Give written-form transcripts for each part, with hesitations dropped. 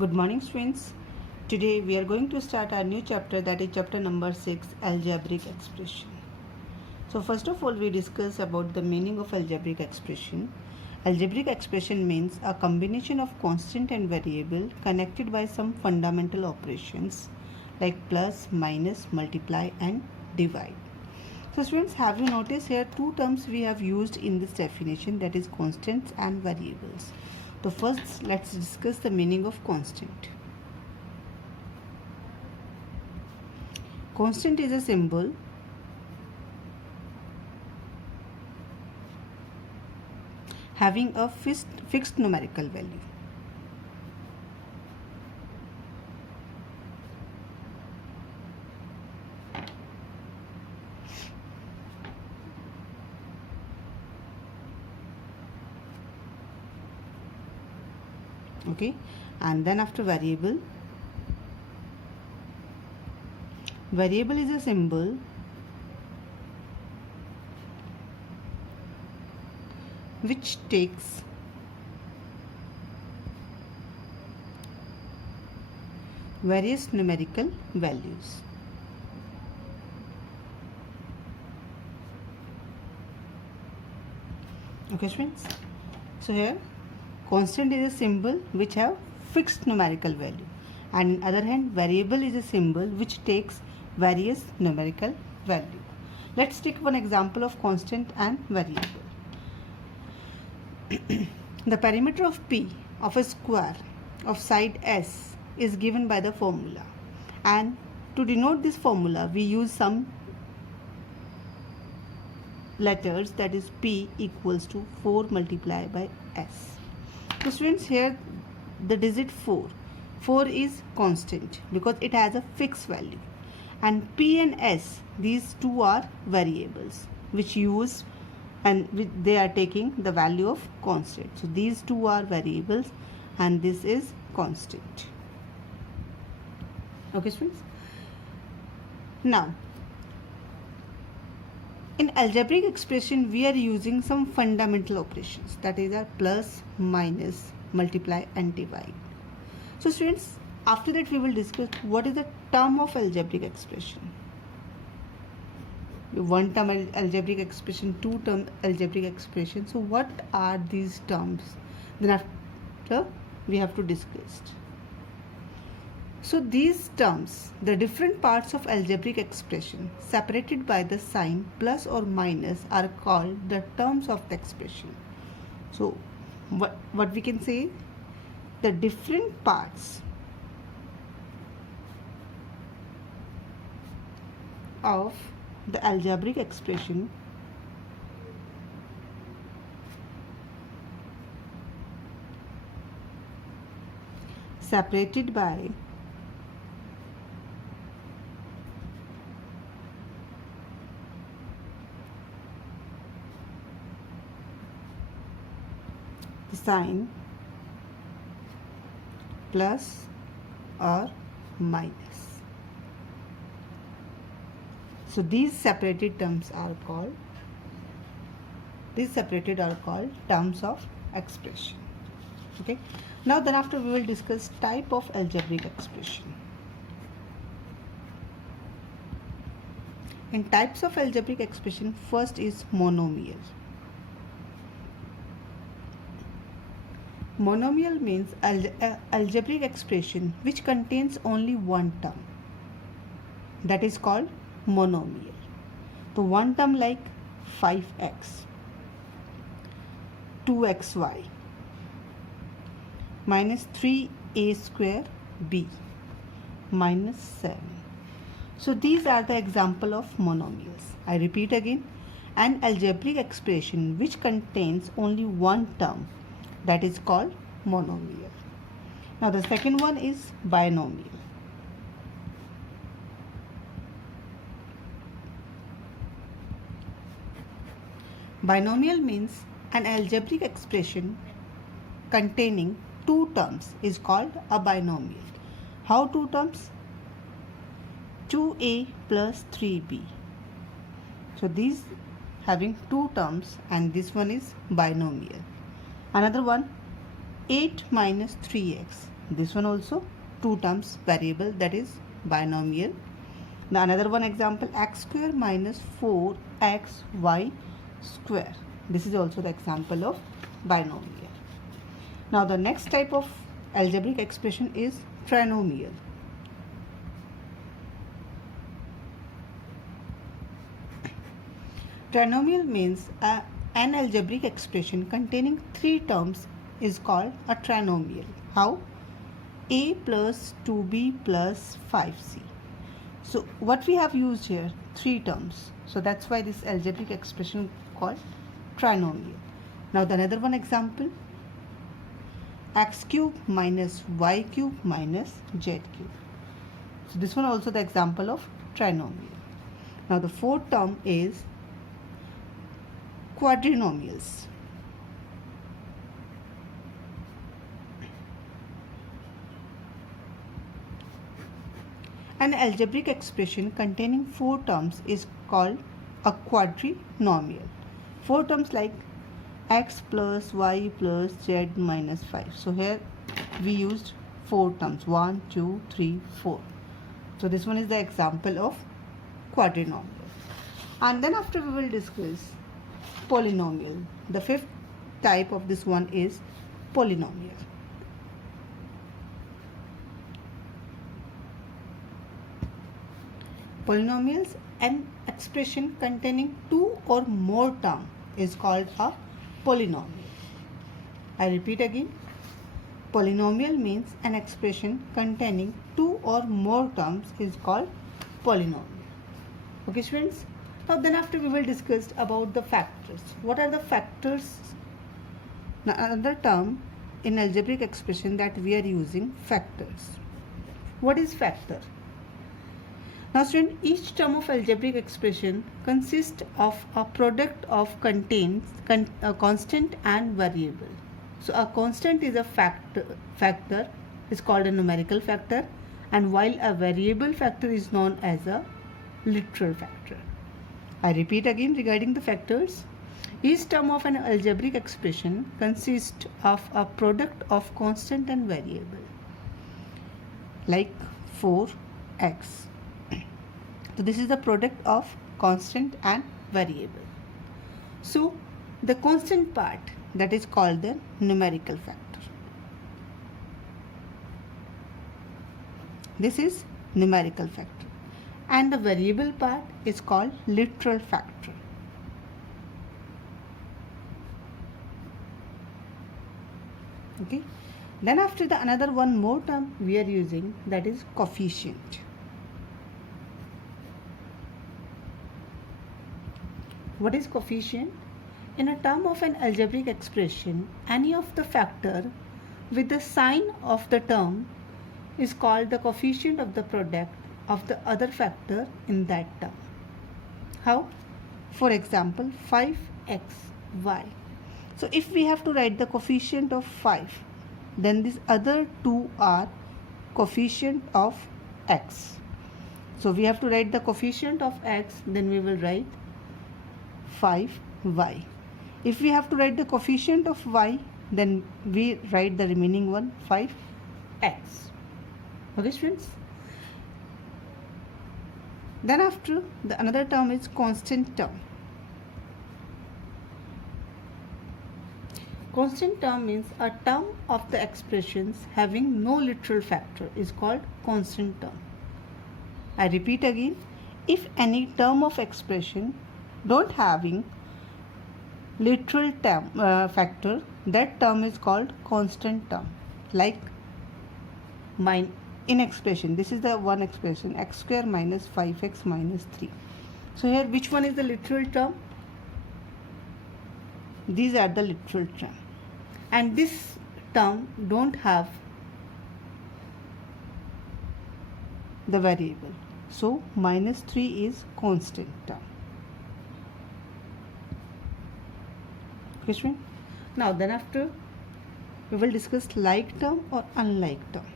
Good morning, students. Today we are going to start our new chapter, that is chapter number 6, algebraic expression. So first of all, we discuss about the meaning of algebraic expression. Algebraic expression means a combination of constant and variable connected by some fundamental operations like plus, minus, multiply and divide. So students, have you noticed here two terms we have used in this definition, that is constants and variables. So first, let's discuss the meaning of constant. Constant is a symbol having a fixed numerical value. Okay, and then after variable is a symbol which takes various numerical values. Okay friends, so here constant is a symbol which have fixed numerical value, and on the other hand variable is a symbol which takes various numerical value. Let's take one example of constant and variable. The perimeter of P of a square of side S is given by the formula, and to denote this formula we use some letters, that is P equals to 4 multiplied by S. So students, here the digit 4 is constant because it has a fixed value, and P and S, these two are variables which use and they are taking the value of constant. So these two are variables and this is constant. Okay students, now in algebraic expression we are using some fundamental operations, that is our plus, minus, multiply and divide. So students, after that we will discuss what is the term of algebraic expression. One term algebraic expression, two term algebraic expression. So what are these terms? Then after we have to discuss. So these terms, the different parts of algebraic expression separated by the sign plus or minus, are called the terms of the expression. So what we can say, the different parts of the algebraic expression separated by the sign plus or minus. So these separated terms are called terms of expression. Okay, now then after we will discuss type of algebraic expression. In types of algebraic expression, first is monomial. Monomial means algebraic expression which contains only one term, that is called monomial. So one term like 5x, 2xy, minus 3a square b, minus 7. So these are the example of monomials. I repeat again, an algebraic expression which contains only one term, that is called monomial. Now the second one is binomial. Binomial means an algebraic expression containing two terms is called a binomial. How two terms? 2a plus 3b. So these having two terms, and this one is binomial. Another one, 8 minus 3x. This one also 2 terms variable, that is binomial. Now another one example, x square minus 4xy square. This is also the example of binomial. Now the next type of algebraic expression is trinomial. Trinomial means an algebraic expression containing 3 terms is called a trinomial. How? A plus 2b plus 5c. So what we have used here, 3 terms. So that's why this algebraic expression called trinomial. Now the another one example, x cube minus y cube minus z cube. So this one also the example of trinomial. Now the fourth term is quadrinomials. An algebraic expression containing 4 terms is called a quadrinomial. 4 terms like x plus y plus z minus 5. So here we used 4 terms, 1, 2, 3, 4. So this one is the example of quadrinomial. And then after we will discuss polynomial. The fifth type of this one is polynomial. Polynomials, an expression containing 2 or more terms is called a polynomial. I repeat again. Polynomial means an expression containing 2 or more terms is called polynomial. Okay, students. Now then after we will discuss about the factors. What are the factors? Now another term in algebraic expression that we are using, factors. What is factor? Now student, each term of algebraic expression consists of a product of contains a constant and variable. So a constant is a factor is called a numerical factor, and while a variable factor is known as a literal factor. I repeat again regarding the factors. Each term of an algebraic expression consists of a product of constant and variable, like 4x. So this is the product of constant and variable. So the constant part, that is called the numerical factor. This is numerical factor. And the variable part is called literal factor. Okay. Then after the another one more term we are using, that is coefficient. What is coefficient? In a term of an algebraic expression, any of the factor with the sign of the term is called the coefficient of the product of the other factor in that term. How? For example, 5xy. So if we have to write the coefficient of 5, then these other two are coefficient of x. So we have to write the coefficient of x, then we will write 5y. If we have to write the coefficient of y, then we write the remaining one, 5x. Okay, students? Then after the another term is constant term. Constant term means a term of the expressions having no literal factor is called constant term. I repeat again, if any term of expression don't having literal term factor, that term is called constant term. Like in expression, this is the one expression, x square minus 5x minus 3. So here which one is the literal term? These are the literal term, and this term don't have the variable, so minus 3 is constant term. Okay, now then after we will discuss like term or unlike term.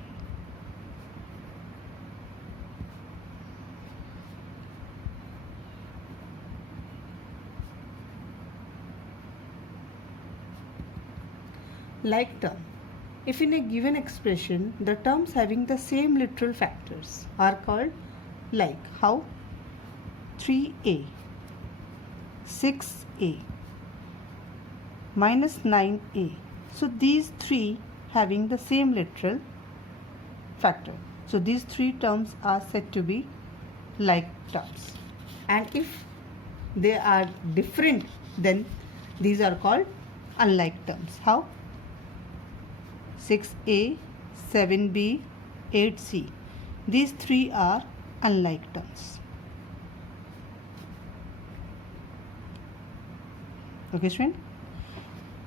Like term. if in a given expression the terms having the same literal factors are called like how 3a, 6a, minus 9a. So these three having the same literal factor. So these three terms are said to be like terms. And if they are different, then these are called unlike terms. How? 6a, 7b, 8c. These three are unlike terms. Okay, student?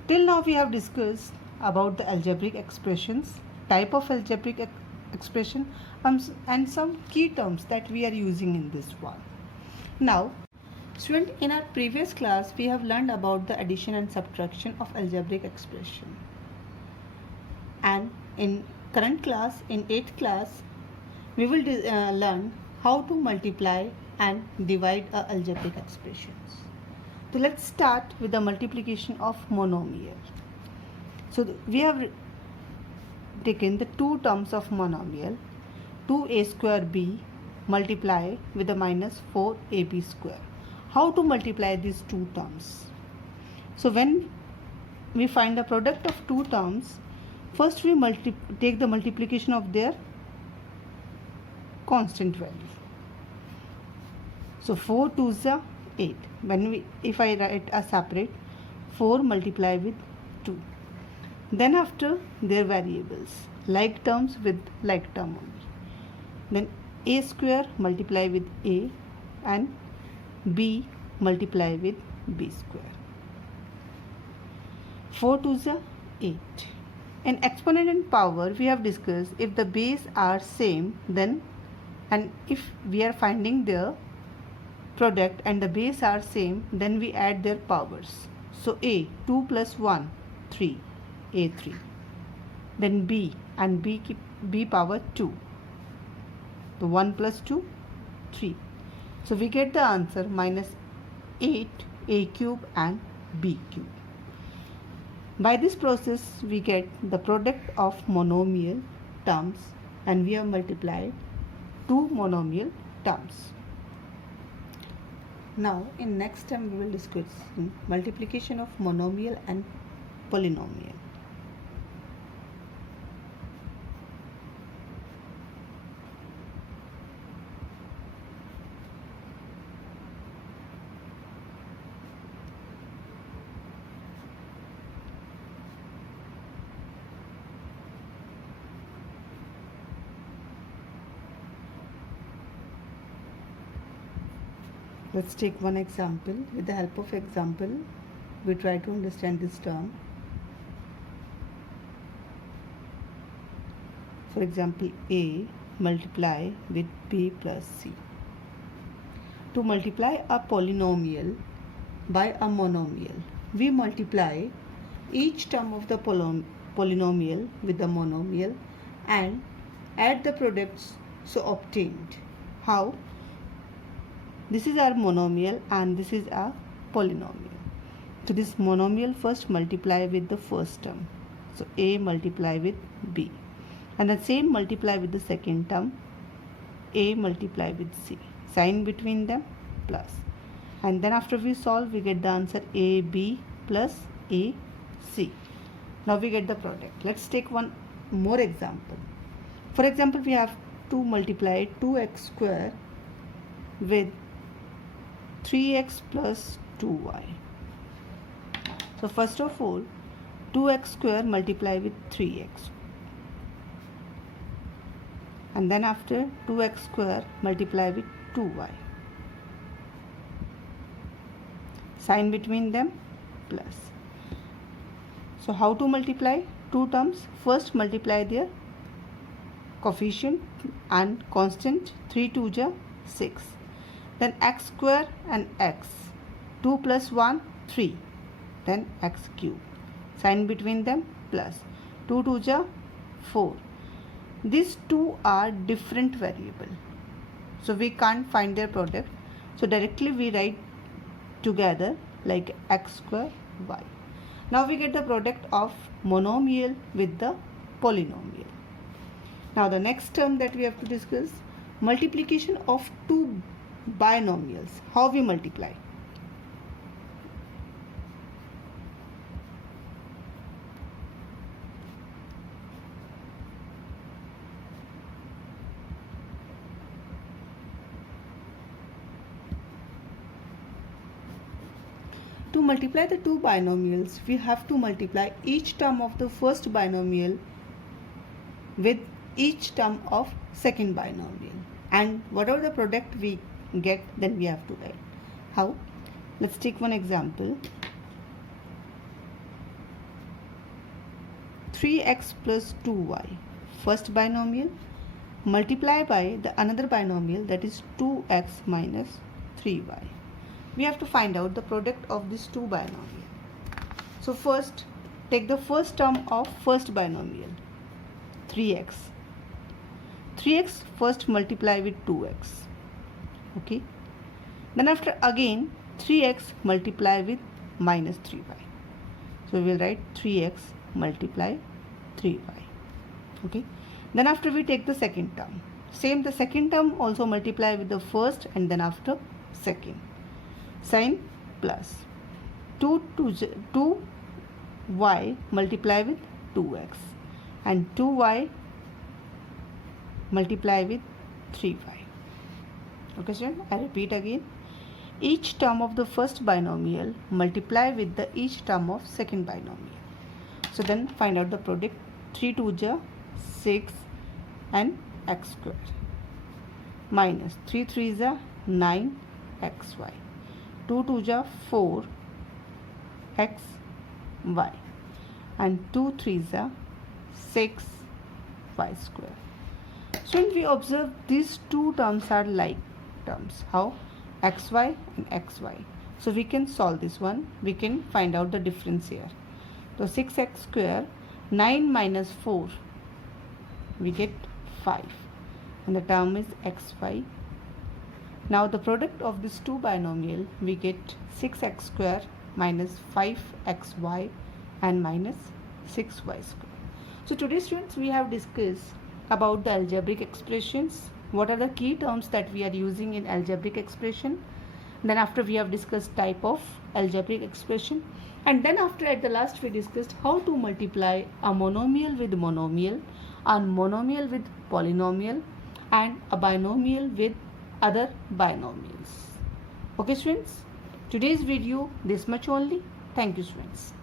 Till now we have discussed about the algebraic expressions, type of algebraic expression, and some key terms that we are using in this one. Now, student, in our previous class we have learned about the addition and subtraction of algebraic expression. And in current class, in 8th class, we will learn how to multiply and divide algebraic expressions. So let's start with the multiplication of monomial. So we have taken the two terms of monomial, 2a square b multiply with the minus 4ab square. How to multiply these two terms? So when we find the product of two terms, first we take the multiplication of their constant value. So 4 2s are 8. If I write a separate, 4 multiply with 2. Then after their variables, like terms with like term only. Then a square multiply with a and b multiply with b square. 4 2s are 8. In exponent and power, we have discussed if the base are same, then, and if we are finding their product and the base are same, then we add their powers. So a 2 plus 1 3, a3. Then b and b power 2. The 1 plus 2 3. So we get the answer minus 8 a cube and b cube. By this process we get the product of monomial terms, and we have multiplied two monomial terms. Now in next term we will discuss multiplication of monomial and polynomial. Let's take one example. With the help of example, we try to understand this term. For example, a multiply with b plus c. To multiply a polynomial by a monomial, we multiply each term of the polynomial with the monomial and add the products so obtained. How? This is our monomial and this is our polynomial. So this monomial first multiply with the first term. So a multiply with b. And the same multiply with the second term. A multiply with c. Sign between them plus. And then after we solve, we get the answer ab plus ac. Now we get the product. Let's take one more example. For example, we have to multiply 2x square with 3x plus 2y. So first of all, 2x square multiply with 3x. And then after 2x square multiply with 2y. Sign between them plus. So how to multiply two terms? First multiply their coefficient and constant. 3 2s are 6. Then x square and x. 2 plus 1 3. Then x cube. Sign between them plus. 2 2s are 4. These two are different variable, so we can't find their product. So directly we write together like x square y. Now we get the product of monomial with the polynomial. Now the next term that we have to discuss, multiplication of two binomials. How we multiply? To multiply the two binomials, we have to multiply each term of the first binomial with each term of second binomial, and whatever the product we get, then we have to write. How? Let's take one example. 3x plus 2y, first binomial, multiply by the another binomial, that is 2x minus 3y. We have to find out the product of these two binomial. So first, take the first term of first binomial, 3x. 3x first multiply with 2x. Okay. Then after again 3x multiply with minus 3y. So we will write 3x multiply 3y. Okay. Then after we take the second term. Same, the second term also multiply with the first and then after second. Sign plus 2y multiply with 2x and 2y multiply with 3y. Okay, student, I repeat again. Each term of the first binomial multiply with the each term of second binomial. So then find out the product. 3 2 ja 6 and x square minus 3 3 ja 9 xy. 2 2 ja 4 x y and 2 3 ja 6 y square. So when we observe these two terms are like terms. How? xy and xy. So we can solve this one. We can find out the difference here. So 6x square, 9 minus 4, we get 5 and the term is xy. Now the product of these two binomial, we get 6x square minus 5xy and minus 6y square. So today, students, we have discussed about the algebraic expressions. What are the key terms that we are using in algebraic expression? Then after we have discussed type of algebraic expression, and then after at the last we discussed how to multiply a monomial with monomial, a monomial with polynomial, and a binomial with other binomials. Okay, students, today's video this much only. Thank you, students.